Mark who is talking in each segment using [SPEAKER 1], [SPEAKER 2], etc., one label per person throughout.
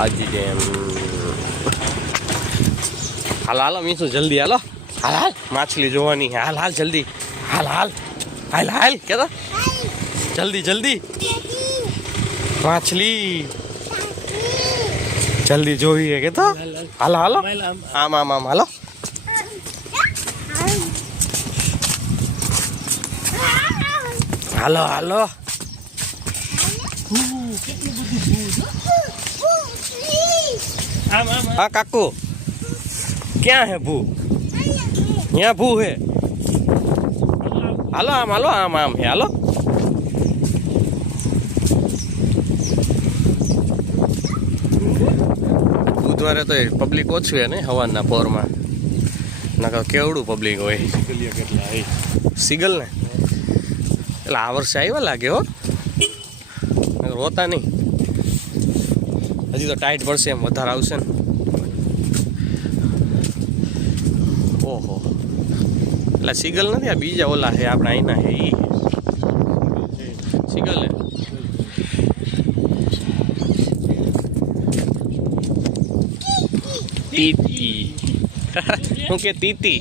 [SPEAKER 1] હાજી ડેમ હાલ, હાલો મીસુ જલ્દી હાલો. હાલ હાલ, માછલી જોવાની હાલ હાલ, જલ્દી. હાલ હાલ હાલ હાલ, કેતો. જલ્દી જલ્દી. માછલી. જલ્દી જોવી કે તો હાલો હાલો. આમ આમ આમ, હાલો. હાલો હાલો. હા, કાકુ. ક્યાં હે ભૂ? यहाँ ભૂ હે. હાલો આમ હાલો, આમ આમ હે, હાલો. બુધવારે તો પબ્લિક ઓછું હે ને હવાના પોરમાં. નકર કેવડું પબ્લિક હોય. સિગલ ને? એટલે આ વર્ષે આવ્યા લાગે હો. રોતા નહીં. હજી તો ટાઈટ પડશે એમ, વધારે આવશે ને. ઓહો. એટલે સિગલ નથી આ બીજા ઓલા છે આપણા અહીંના છે એ સિગલ ને તીતી હું કે તીતી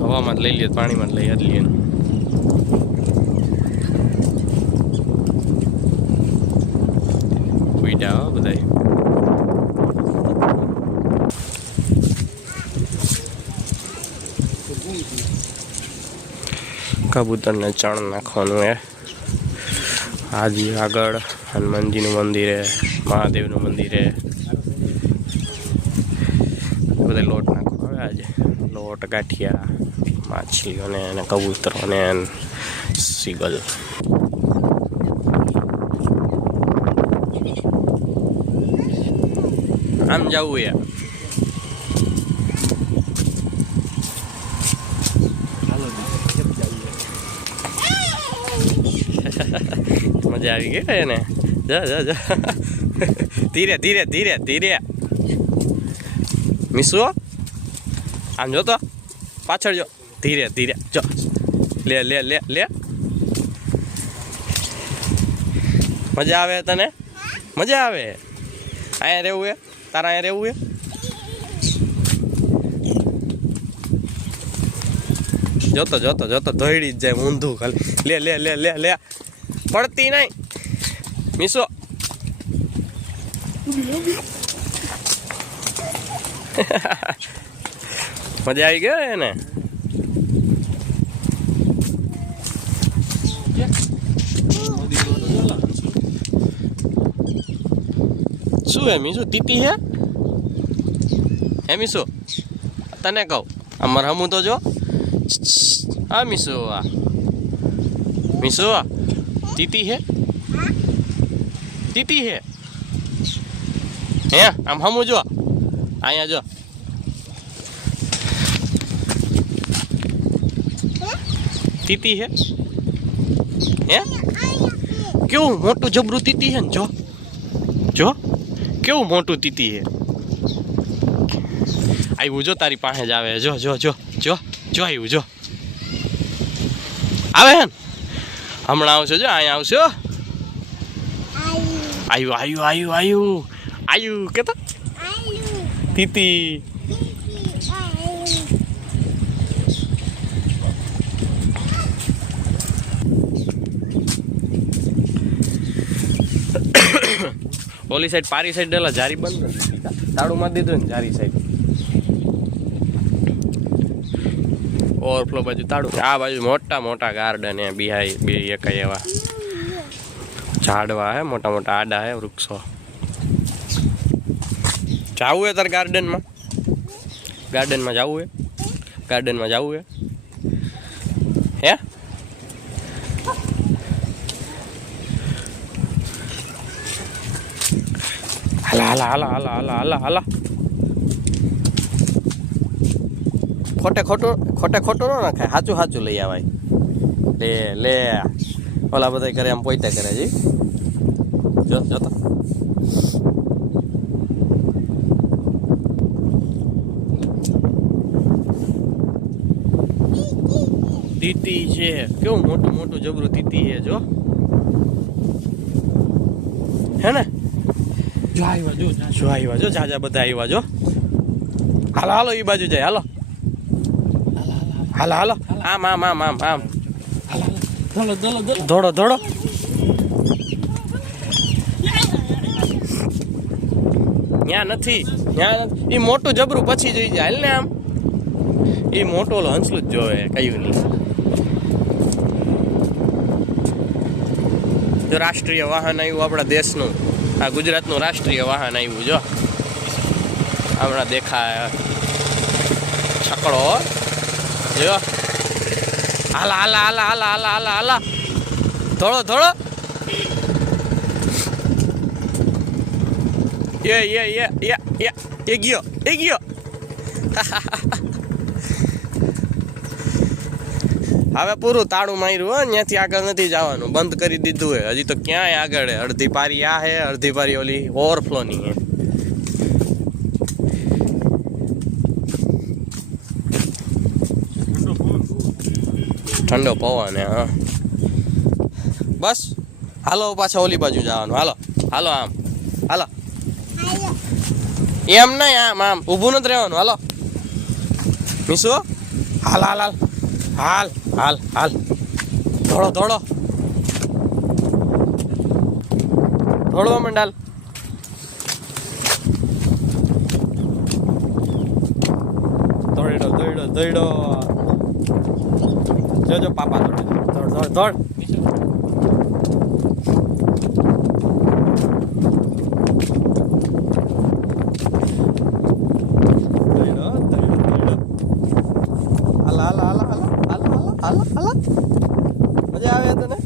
[SPEAKER 1] હવામાં જ લઈ લઈએ પાણીમાં લઈ જ લઈએ હો બધાય. કબૂતરને ચણ નાખવાનું એ હાજી આગળ હનુમાનજીનું મંદિર હે, મહાદેવનું મંદિર હે. બધા લોટ નાખવા આવે આજે લોટ ગાંઠિયા. માછલીઓને અને કબૂતરોને સીગલ. આમ જવું યાર. મજા આવી ગઈ એને. જા જા જા. ધીરે ધીરે ધીરે ધીરે. મીસુ આમ જો તો. પાછળ જો. ધીરે ધીરે. જો. લે લે લે લે. મજા આવે તને? મજા આવે? અહીંયા રહેવું હે? તારા અહીંયા રહેવું હે? જોતો જોતો જોતો. ધોઈડી જ જાય ઊંધું ખાલી. લે લે લે લે લે. પડતી નહીં. મીસો મજા આવી ગયો એને? શું હે શું તીતી હે? એમી શું તને કહું અમારે હમું તો જો. હા મીસુ આ. મીસુ તીતી હે? તીતી હે? હે આમ હમું જો. અહીંયા જો. તીતી હે? હે? કેવું મોટું જબરું તીતી હે ને જો? જો. કેવું મોટું તીતી હે આવ્યું જો તારી પાસે જ આવે. જો જો જો જો જો આવ્યું જો. આવે હે હમણાં આવશે જો અહીંયા આવશે. આવ્યું આવ્યું આવ્યું આવ્યું આવ્યું કેતો? તીતી ઓલી સાઈડ પારી સાઈડ ડેલા જારી બંધ કરી. તાળું મારી દીધું ને જારી સાઈડ ઓવરફ્લો બાજુ તાળું આ બાજુ મોટા મોટા ગાર્ડન હે, બિહાઈ, બે એકાઈ એવા. ઝાડવા હે, મોટા મોટા આડા હે, વૃક્ષો. જાવું હે તાર ગાર્ડનમાં ગાર્ડનમાં જવું હે? ગાર્ડનમાં જવું હે? હે હાલા હાલા હાલા હાલા હાલા હાલા હાલા ખોટે ખોટો ખોટે ખોટો ન નાખાય સાચું સાચું લઈ આવાય. લે લે. ઓલા બધા કરે આમ પોઈતા કરે જી જો જો તો. તીતી છે. કેવું મોટું મોટું જબરું તીતી છે, જો. હે ને? જો આવ્યા જો જો આવ્યા જો જાજા બધા આવ્યા જો. હાલો હાલો એ બાજુ જાય હાલો. હાલો હાલો. આમ આમ આમ આમ આમ. દોડો દોડો ત્યાં નથી ત્યાં એ મોટું જબરું પછી જોઈ જાય. હાલ ને આમ. એ મોટો હંસલું જ જોવે કયું નહીં. જો રાષ્ટ્રીય વાહન આવ્યું આપણા દેશનું. આ ગુજરાતનું રાષ્ટ્રીય વાહન આવ્યું જો. હમણાં દેખાય. છકડો. જો. હાલા હાલા હાલા હાલા હાલા હાલા હાલા. ધોળો ધોળો. એ એ એ એ એ એ ગયો એ ગયો. હવે પૂરું તાળું માર્યું, હો ત્યાંથી આગળ નથી જવાનું. બંધ કરી દીધું હે. હજી તો ક્યાંય આગળ અડધી પારી આ હે, અડધી પારી ઓલી ઓવરફ્લોની હે. ઠંડો પવન હા બસ, હાલો પાછા ઓલી બાજુ જવાનું. હાલો હાલો આમ. હાલો. એમ નહીં આમ આમ. ઊભું નથી રહેવાનું. હાલો. મીસુ હાલ હાલ હાલ. હાલ. હાલ હાલ. ધોળો ધોળો ધોળો મંડાલ. દોડ્યો દોડ્યો દોડ્યો. જોજો પાપા દોડે ધોળ ધોળ દોડ દોડ્યો દોડ્યો દોડ્યો હાલા હાલા હાલા હાલા હાલા હાલા હાલા મજા આવે તને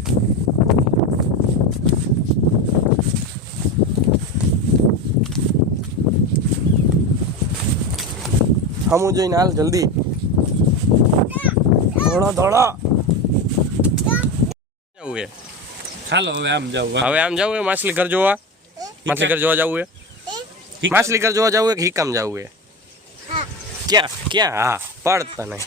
[SPEAKER 1] હમું જોઈને હાલ જલ્દી. ધોળો ધોળો. જવું એ.
[SPEAKER 2] હાલો હવે આમ જાવ
[SPEAKER 1] હવે આમ જવું એ માછલી ઘર જોવા? માછલી ઘર જોવા જવું એ? માછલી ઘર જોવા જવું એ હિકામ જવું એ? ક્યાં ક્યાં? હા પડ તને.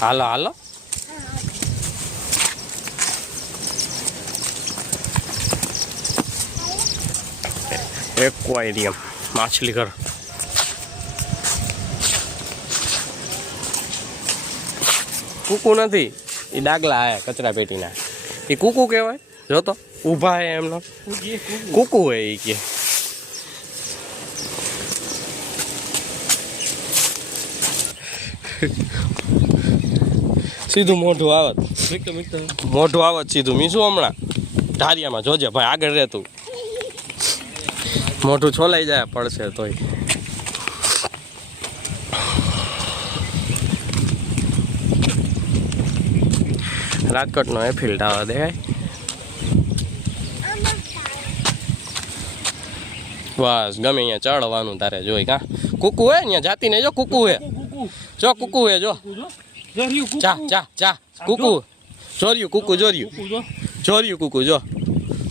[SPEAKER 2] હાલો
[SPEAKER 1] હાલો. એક્વાયરિયમ માછલી ઘર કુકુ નથી. એ ડાગલા હે કચરા પેટીના. એ કુકુ કહેવાય? જો તો. ઊભા હે એમનો. કૂકુ હે એ કે. સીધું મોઢું આવત મોઢું આવત સીધું. મીશું હમણાં? ઢારિયામાં જોજે ભાઈ આગળ રહે તું. મોઢું છોલાઈ જાય પડશે તોય. રાજકોટનો એ ફિલ્ડ આવે દેખાય. બસ ગમે અહીંયા ચડવાનું તારે જોઈ કા. કુકુ હે અહીંયા જાતી ને જો કુકુ હે. જો કુકુ હે જો. ચા ચા ચા કુકુ. જોર્યું કુકુ જોર્યું. જોર્યું કુકુ જો.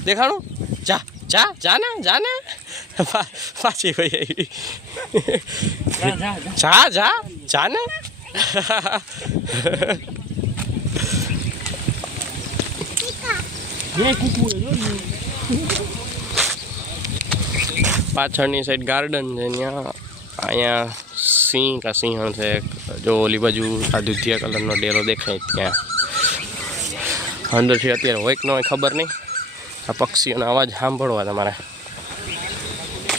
[SPEAKER 1] દેખાણું જા. જા જા ને જા ને. પાછી ભાઈ
[SPEAKER 2] જા જા જા
[SPEAKER 1] ને. પાછળની સાઈડ ગાર્ડન છે ત્યાં, અહીંયા સિંહ કા સિંહણ છે. જો ઓલી બાજુ આ દૂધિયા કલરનો ડેરો દેખાય ત્યાં. અંદરથી અત્યારે હોય કે ન હોય ખબર નહીં. આ પક્ષીઓનો અવાજ સાંભળવા તમારે.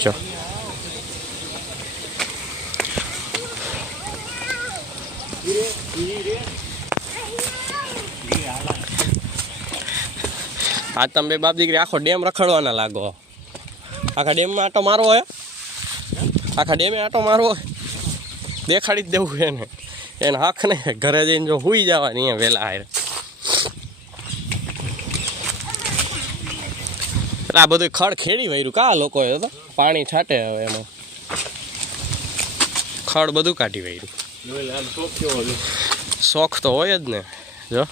[SPEAKER 1] જો. આ તમે બાપ દીકરી આખો ડેમ રખડવાના લાગો. આખા ડેમમાં આટો મારવો હે? આખા ડેમે આટો મારવો દેખાડી જ દેવું એને. એને હાખ નહીં. ઘરે જઈને જો હુઈ જવાની વહેલા હારે. આ બધું ખડ ખેડી વાર્યું કા લોકોએ તો? પાણી છાંટે હવે એમાં. ખડ બધું કાઢી વાર્યું
[SPEAKER 2] શોખ
[SPEAKER 1] તો હોય જ ને. જો.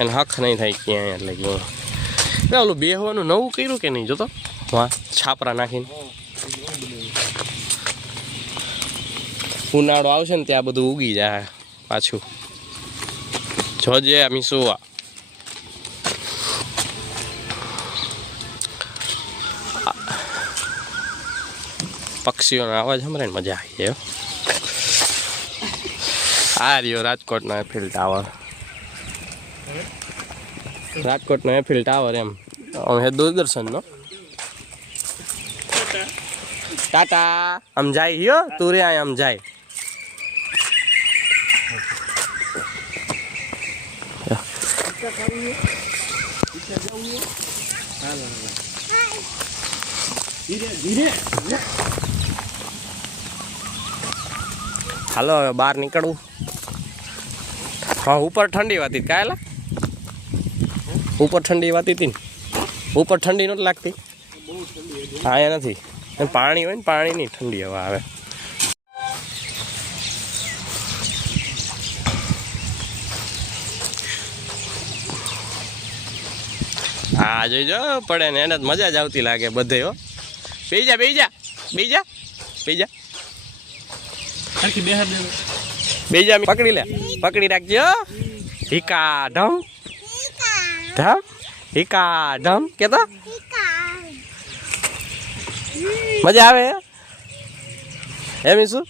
[SPEAKER 1] એને હક નહીં થાય ક્યાંય એટલે ક્યાં ઓલું બેહવાનું નવું કર્યું કે નહીં? જોતો વાહ, છાપરા નાખીને. ઉનાળો આવશે ને ત્યાં બધું ઉગી જાય પાછું. જોજે મીસુઆ પક્ષીઓનો અવાજ સંભળાય ને મજા આવી જાય આ રહ્યો રાજકોટનો એફિલ ટાવર રાજકોટનો એફિલ ટાવર એમ. હે દૂરદર્શનનો ટાટા. આમ જાય હિયો તું રે આમ જાય.
[SPEAKER 2] ધીરે ધીરે
[SPEAKER 1] હાલો, હવે બહાર નીકળવું હા, ઉપર ઠંડી વાતી કાયલા? ઉપર ઠંડી વાતી હતી ને? ઉપર ઠંડી નથી લાગતી? હા એ નથી. પાણી હોય ને, પાણીની ઠંડી હવા આવે. હા જોઈજો પડે ને, એને મજા જ આવતી લાગે બધે, હો. બેજા બેજા બેજા બેજા. બેજા પકડી લે. પકડી રાખજો હિકા ધમ. ઢમ હિકા ધમ. કેતો? મજા આવે એમ શું?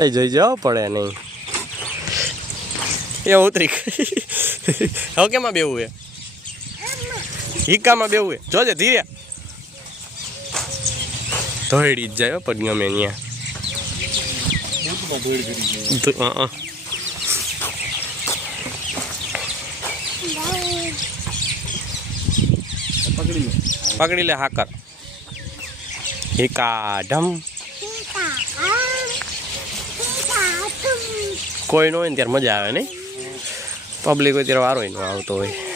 [SPEAKER 1] એ જોઈ જવો પડે નહીં. એ ઉતરી. હવે કેમાં બેવું એ હિકામાં બેવું એ જોજે, ધીરે. ધોઈડી જ જાય પણ ગમે ત્યાં
[SPEAKER 2] ભૂતમાં ધોળ કરી ગઈ
[SPEAKER 1] ધો- અ, અ.
[SPEAKER 2] પકડી લે
[SPEAKER 1] હાકર. હિકા ઢમ કોઈ ન હોય ને ત્યારે મજા આવે નહીં. પબ્લિક હોય ત્યારે વારો ન આવતો હોય.